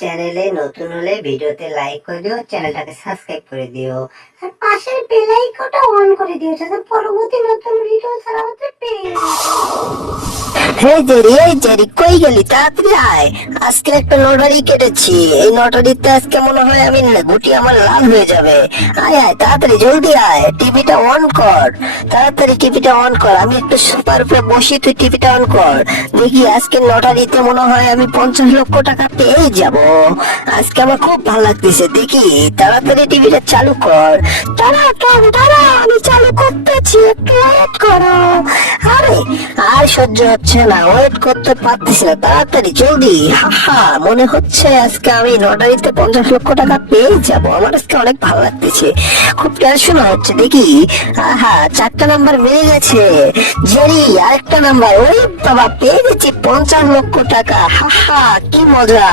চ্যানেলে নতুন হলে ভিডিওতে লাইক করে দিও, চ্যানেলটাকে সাবস্ক্রাইব করে দিও আর পাশের বেল আইকনটা অন করে দিও যাতে পরবর্তী নতুন ভিডিও ছাড়া হতে পেয়ে এই জেরি কই গেলি? তাড়াতাড়ি আয়, আজকে একটা লটারি কেটেছি। এই লটারিতে আজকে মনে হয় আমি গুটি আমার লাল হয়ে যাবে। আয় আয় তাড়াতাড়ি, জলদি আয়, টিভিটা অন কর, তাড়াতাড়ি টিভিটা অন কর। আমি একটু সোফার উপরে বসি, তুই টিভিটা অন কর। দেখি আজকে লটারিতে মনে হয় আমি 50 লক্ষ টাকা পেয়ে যাব। আজকে আমার খুব ভালো লাগতেছে। দেখি তাড়াতাড়ি টিভিটা চালু কর। দাঁড়া, আমি চালু করতেছি, একটু ওয়েট করো। আরে আর সহ্য হচ্ছে না, ওয়েট করতে পারতেছি না, তাড়াতাড়ি জলদি। হাহা, মনে হচ্ছে আজকে আমি লটারিতে 50 লক্ষ টাকা পেয়ে যাব। আমার আজকে অনেক ভালো লাগতেছে, খুব টেনশন হচ্ছে। দেখি, আহা, 4টা নাম্বার মিলে গেছে। জেরি আরেকটা নাম্বার, ওই বাবা পেয়ে গেছি 50 লক্ষ টাকা। হাহা, কি মজা।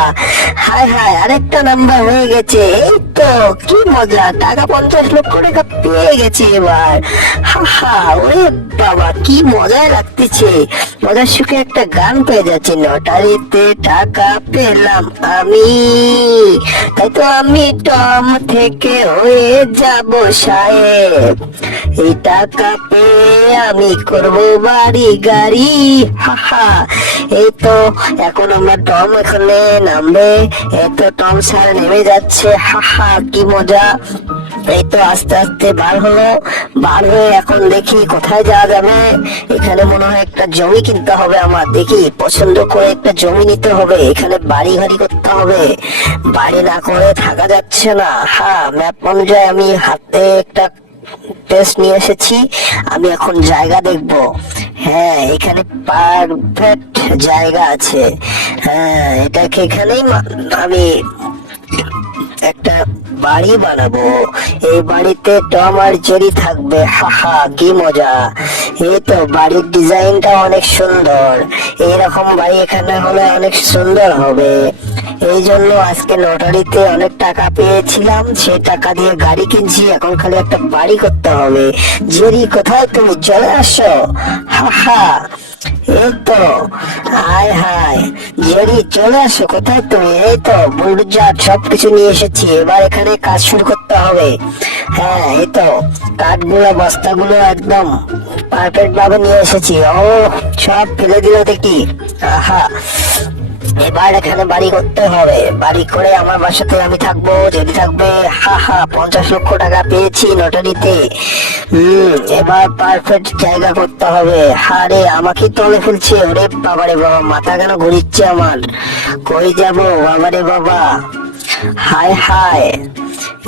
হায় হায়, আরেকটা নাম্বার হয়ে গেছে। এই তো, কি মজা, টাকা 50 লক্ষ টাকা পেয়ে গেছি এবার। হাহা, ওরে বাবা, কি মজাই লাগতেছে। মজার সুখে একটা গান পেয়ে যাচ্ছি। লটারিতে টাকা পেলাম আমি, তাই তো আমি টম থেকে হয়ে যাব সাহেব। এই টাকা পেয়ে আমি করব বাড়ি গাড়ি। হাহা, এই তো এখন আমরা টম এখানে নামবে। এই তো টম স্যার নেমে যাচ্ছে। হাহা, কি মজা। এই তো আস্তে আস্তে বার হলো, বার হয়ে এখন দেখি কোথায় যাওয়া যাবে। এখানে মনে হয় একটা জমি কিনতে হবে আমার। দেখি পছন্দ করে একটা জমি নিতে হবে, এখানে বাড়ি ঘাড়ি করতে হবে। বাড়ি না করে থাকা যাচ্ছে না। হ্যাঁ, ম্যাপ অনুযায়ী আমি হাতে একটা টেস্ট নিয়ে এসেছি। আমি এখন জায়গা দেখব। হ্যাঁ, এখানে পারফেক্ট জায়গা আছে। হ্যাঁ, এটাকে এখানেই আমি একটা বাড়ি বানাবো। এই বাড়িতে টম আর জেরি থাকবে। হাহা, কি মজা। এই তো বাড়ির ডিজাইনটা অনেক সুন্দর। এইরকম বাড়ি এখানে হলে অনেক সুন্দর হবে। এই জন্য আজকে লটারিতে অনেক টাকা পেয়েছিলাম, সেই টাকা দিয়ে গাড়ি কিনছি। এখন খালি একটা বাড়ি করতে হবে। জেরি কোথায় তুমি? চলে আসো। হাহা, এই তো, হায় হায়, জেরি চলে আসো, কোথায় তুমি? এই তো বুলডোজার সবকিছু নিয়ে এসেছি, এবার এখানে কাজ শুরু করতে হবে। হ্যাঁ, এই তো কাঠগুলো বস্তাগুলো একদম পারফেক্ট ভাবে নিয়ে এসেছি। ও, সব ফেলে দিল দেখি। আহা, এবার এখানে বাড়ি করতে হবে। বাড়ি করে আমার বাসাতে আমি থাকবো, যদি থাকবে। হাহা, 50 লক্ষ টাকা পেয়েছি লটারিতে। এবার পারফেক্ট জায়গা করতে হবে। হারে, আমাকে তলে ফেলছে। ওরে বাবারে বাবা, মাথা কেন ঘুরিচ্ছে আমার। কই যাবো বাবারে বাবা। হায় হায়,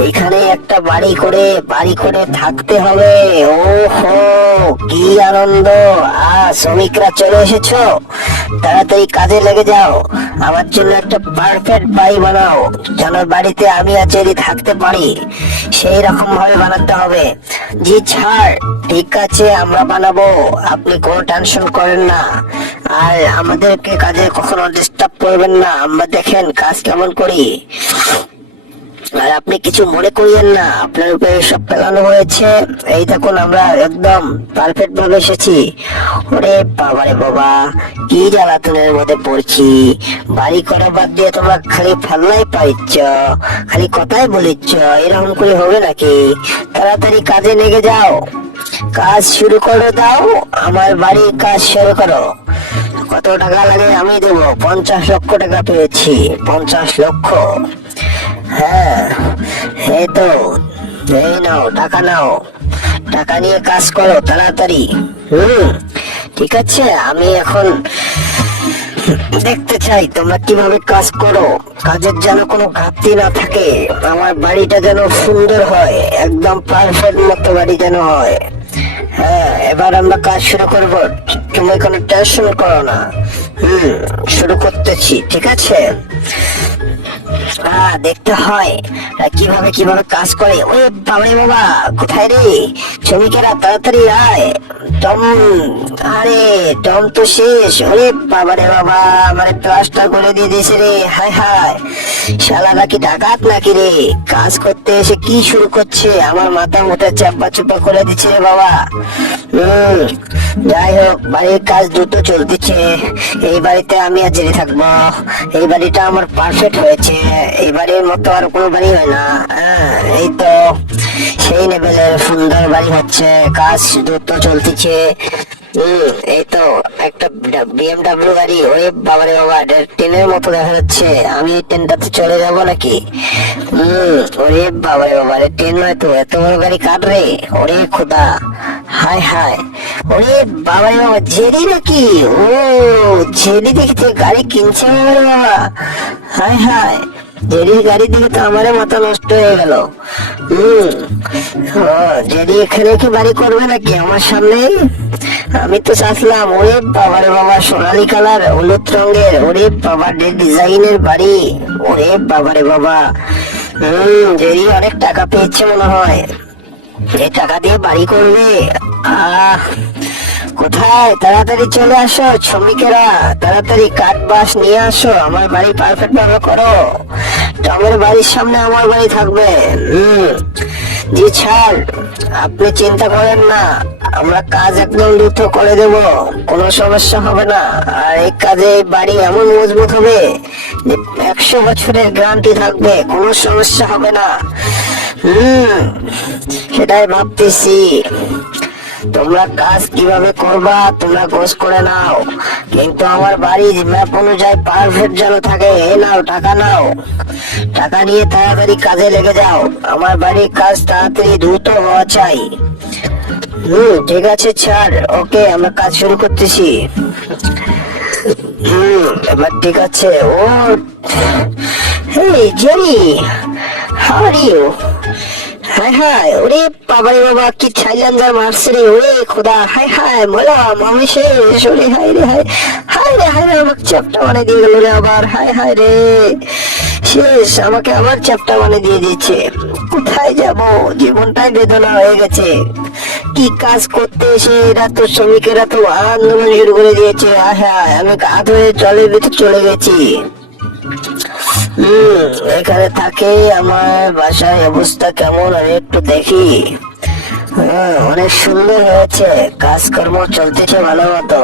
এখানে একটা বাড়ি করে থাকতে হবে। ও হো, কি আনন্দ। শ্রমিকরা চলে এসেছো, তাড়াতাড়ি কাজে লেগে যাও। আমার জন্য একটা পারফেক্ট বাড়ি বানাও, যেন বাড়িতে আমি আর জেরি থাকতে পারি। সেই রকম ভাবে বানাতে হবে। জি ছাড়, ঠিক আছে, আমরা বানাবো, আপনি কোনো টেনশন করেন না। আর আমাদেরকে কাজে কখনো ডিস্টার্ব করবেন না। আমরা দেখেন কাজ কেমন করি। আর আপনি কিছু মনে করিয়েন না, আপনার উপরে সব ফেলানো হয়েছে। এই দেখুন, আমরা একদম পারফেক্ট ভাবে এসেছি। ওরে বাবারে বাবা, কি জ্বালাতনের মধ্যে পড়ছি। বাড়ি করা বাদ দিয়ে তোমরা খালি ফেললাই পাইছ, খালি কথাই বলিচ্ছ। এরকম করে হবে নাকি? তাড়াতাড়ি কাজে লেগে যাও, কাজ শুরু করে দাও। আমার বাড়ির কাজ শুরু করো। কত টাকা লাগে আমি দেবো। 50 লক্ষ টাকা পেয়েছি। 50 লক্ষ। হ্যাঁ, এই তো, এই নাও টাকা, নাও টাকা নিয়ে কাজ করো তাড়াতাড়ি। ঠিক আছে, আমি এখন দেখতে চাই তোমরা কিভাবে কাজ করো। কাজের যেন কোনো ঘাটতি না থাকে, আমার বাড়িটা যেন সুন্দর হয়, একদম পারফেক্ট মতো বাড়ি যেন হয়। হ্যাঁ, এবার আমরা কাজ শুরু করবো, তুমি কোনো টেনশন করো না। শুরু করতেছি, ঠিক আছে। দেখতে হয় কিভাবে কিভাবে কাজ করে। ওই বাবারে বাবা, কোথায় রে শ্রমিকেরা, তাড়াতাড়ি আয়। টম, আরে টম তো শেষ। ওরে বাবারে বাবা, আমার প্লাস্টার করে দিয়ে দিয়েছে রে। হায় হায়, শালা নাকি ডাকাত নাকি রে, কাজ করতে এসে কি শুরু করছে, আমার মাথা মোটা চাপা চুপা করে দিচ্ছে রে বাবা। যাই হোক, বাড়ির কাজ দ্রুত চলতেছে। এই বাড়িতে আমি আর জেনে থাকবো। এই বাড়িটা আমার পারফেক্ট হয়েছে। এই বাড়ির মতো আর কোনো বাড়ি হয় না। এই তো সেই লেভেলের সুন্দর বাড়ি হচ্ছে, কাজ দ্রুত চলতেছে। এই তো একটা বিএমডাব্লিউ গাড়ি। ওই বাবারে বাবা, ট্রেনের মতো দেখা যাচ্ছে। আমি এই ট্রেনটাতে চলে যাবো নাকি? ওরে বাবারে বাবা, ট্রেন নয় তো, এত বড় গাড়ি কার রে? ওরে খোদা, হায় হায়। ওরে বাবারে বাবা, জেরি নাকি? ও জেরি দেখতে গাড়ি কিনছে বাবারে বাবা। হায় হায়, জেরির গাড়ি দিকে তো আমারও মাথা নষ্ট হয়ে গেল। জেরি এখানে কি বাড়ি করবে নাকি আমার সামনে? আমি তো চাচ্ছিলাম, ওরে বাবারে বাবা, সোনালী কালার হলুদ রঙের, ওরে বাবা ডিজাইনের বাড়ি। ওরে বাবারে বাবা, জেরি অনেক টাকা পেয়েছে মনে হয়, এই টাকা দিয়ে বাড়ি করবে। কোথায়? তাড়াতাড়ি চলে আসো শ্রমিকেরা, তাড়াতাড়ি কাঠ বাঁশ নিয়ে আসো, আমার বাড়ি পারফেক্ট ভাবে করো। টমের বাড়ির সামনে আমার বাড়ি থাকবে। জি ছাড়, আপনি চিন্তা করেন না, আমরা কাজ একদম দ্রুত করে দেব, কোনো সমস্যা হবে না। আর এই কাজে বাড়ি এমন মজবুত হবে যে 100 বছরের গ্যারান্টি থাকবে, কোনো সমস্যা হবে না। সেটাই ভাবতেছি। তোমরা কাজ কিভাবে করবা তোমরা গোছ করে নাও, কিন্তু আমার বাড়ির ম্যাপ অনুযায়ী পারফেক্ট যেন থাকে। এই নাও টাকা, নাও টাকা নিয়ে তাড়াতাড়ি কাজে লেগে যাও। আমার বাড়ির কাজ তাড়াতাড়ি দ্রুত হওয়া চাই। ঠিক আছে ছাড়, ওকে আমরা কাজ শুরু করতেছি। এবার ঠিক আছে। ও হেই জেরি, হাউ আর ইউ? হায় হায়, ওরে বাবারে বাবা, কি ছাইলান্দার মারছে রে। ওরে খোদা, হায় হায়, মলাম আমি শেষ। ওরে হায় রে হায়, হায় রে হায় রে, আমাকে চ্যাপটা বানিয়ে দিয়ে গেল রে আবার। হায় হায় রে, শেষ, আমাকে আবার চ্যাপটা বানিয়ে দিয়ে দিচ্ছে। কোথায় যাব, জীবনটাই বেদনা হয়ে গেছে। কি কাজ করতে এসে এরা তো শ্রমিকেরা তো আন্দোলন শুরু করে দিয়েছে। হায় হায়, আমি কাঁধ হয়ে জলের ভিতর চলে গেছি। এখানে থাকে আমার বাসায় অবস্থা কেমন আমি একটু দেখি। অনেক সুন্দর হয়েছে, কাজকর্ম চলতেছে ভালো মতো।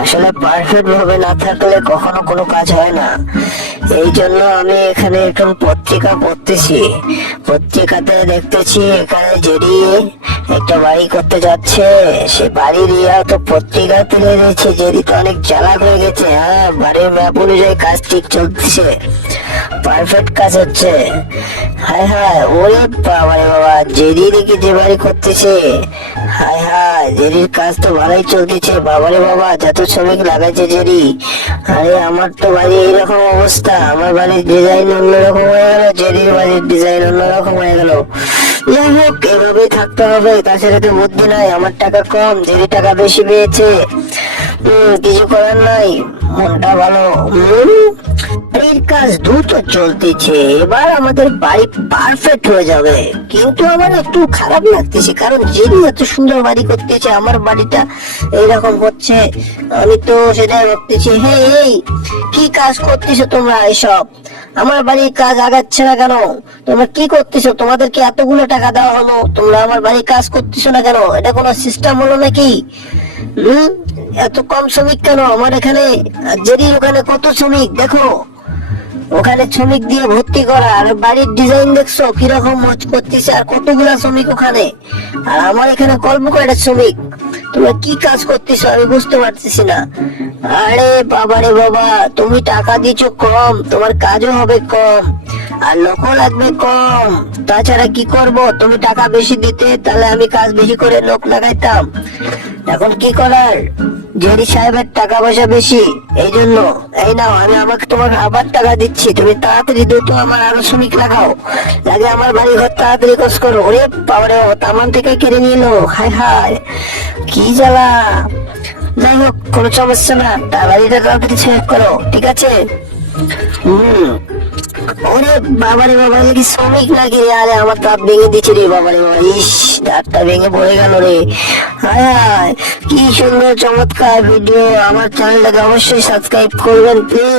আসলে পারফেক্ট ভাবে না থাকলে কখনো কোনো কাজ হয় না। এই জন্য আমি এখানে এখন পত্রিকা পড়তেছি। পত্রিকাতে দেখতেছি এখানে জেরি একটা বাড়ি করতে যাচ্ছে। সে বাড়ির তো পত্রিকা তুলে দিয়েছে। জেরি তো অনেক চালাক হয়ে গেছে। বাড়ির ম্যাপ অনুযায়ী কাজ ঠিক চলতেছে, পারফেক্ট কাজ হচ্ছে। হায় হায়, ওরে বাবারে বাবা, জেরি দেখি যে বাড়ি করতেছে। হায় হায়, জেরির কাজ তো ভালোই চলতেছে। বাবারে বাবা, যত শ্রমিক লাগাইছে জেরি। আরে আমার তো বাড়ি এইরকম অবস্থা, আমার বাড়ির ডিজাইন অন্যরকম হয়ে গেল, জেরির বাড়ির ডিজাইন অন্যরকম হয়ে গেল। যাই হোক, এভাবেই থাকতে হবে, তাছাড়া তো বুদ্ধি নাই। আমার টাকা কম, জেরি টাকা বেশি পেয়েছে। কিছু করার নাই, মনটা ভালো। বাড়ির কাজ দ্রুত চলতেছে, এবার আমাদের বাড়ি পারফেক্ট হয়ে যাবে। কিন্তু আমার একটু খারাপ লাগতেছে, কারণ জেরি এত সুন্দর বাড়ি করতেছে, আমার বাড়িটা এইরকম হচ্ছে। আমি তো সেটাই ভাবতেছি। এই কি কাজ করতেছো তোমরা এসব? আমার বাড়ির কাজ আগাচ্ছে না কেন? তোমরা কি করতেছো? তোমাদেরকে এতগুলো টাকা দেওয়া হলো, তোমরা আমার বাড়ির কাজ করতেছো না কেন? এটা কোনো সিস্টেম হলো নাকি? এত কম শ্রমিক কেন আমার এখানে? জেরির ওখানে কত শ্রমিক দেখো, ওখানে শ্রমিক দিয়ে ভর্তি করা। আর বাড়ির ডিজাইন দেখছো কিরকম করতেছে, আর কতগুলা শ্রমিক ওখানে। আর আমার এখানে অল্প কয়টা শ্রমিক। তোমরা কি কাজ করতেছো আমি বুঝতে পারতেছি না। আরে বাবারে বাবা, তুমি টাকা দিচ্ছ কম, তোমার কাজও হবে কম, আর লোকও লাগবে কম। তাছাড়া কি করব, তুমি টাকা বেশি দিতে, তাহলে আমি কাজ বেশি করে লোক লাগাইতাম। এখন কি করার, জেরি সাহেবের টাকা পয়সা বেশি, এই জন্য। এই নাও, আমি আমাকে তোমার আবার টাকা দিচ্ছি, তুমি তাড়াতাড়ি দ্রুত আমার আরো শ্রমিক লাগাও, লাগে আমার বাড়ি ঘর তাড়াতাড়ি কাজ করো। ওরে বাবারে, তামান থেকে কেড়ে নিল। হায় হায়, কি জ্বালা। যাই হোক, কোনো সমস্যা না, তার বাড়িটা তাড়াতাড়ি ছেড়ে করো, ঠিক আছে? হুম। ওরে বাবারে বাবা, এগুলো কি শ্রমিক নাকি রে? আরে আমার দাঁত ভেঙে দিচ্ছে রে বাবারে বাবা, ইস, দাঁতটা ভেঙে পড়ে গেল রে। হায় হায়, কি সুন্দর চমৎকার ভিডিও! আমার চ্যানেলটাকে অবশ্যই সাবস্ক্রাইব করবেন প্লিজ।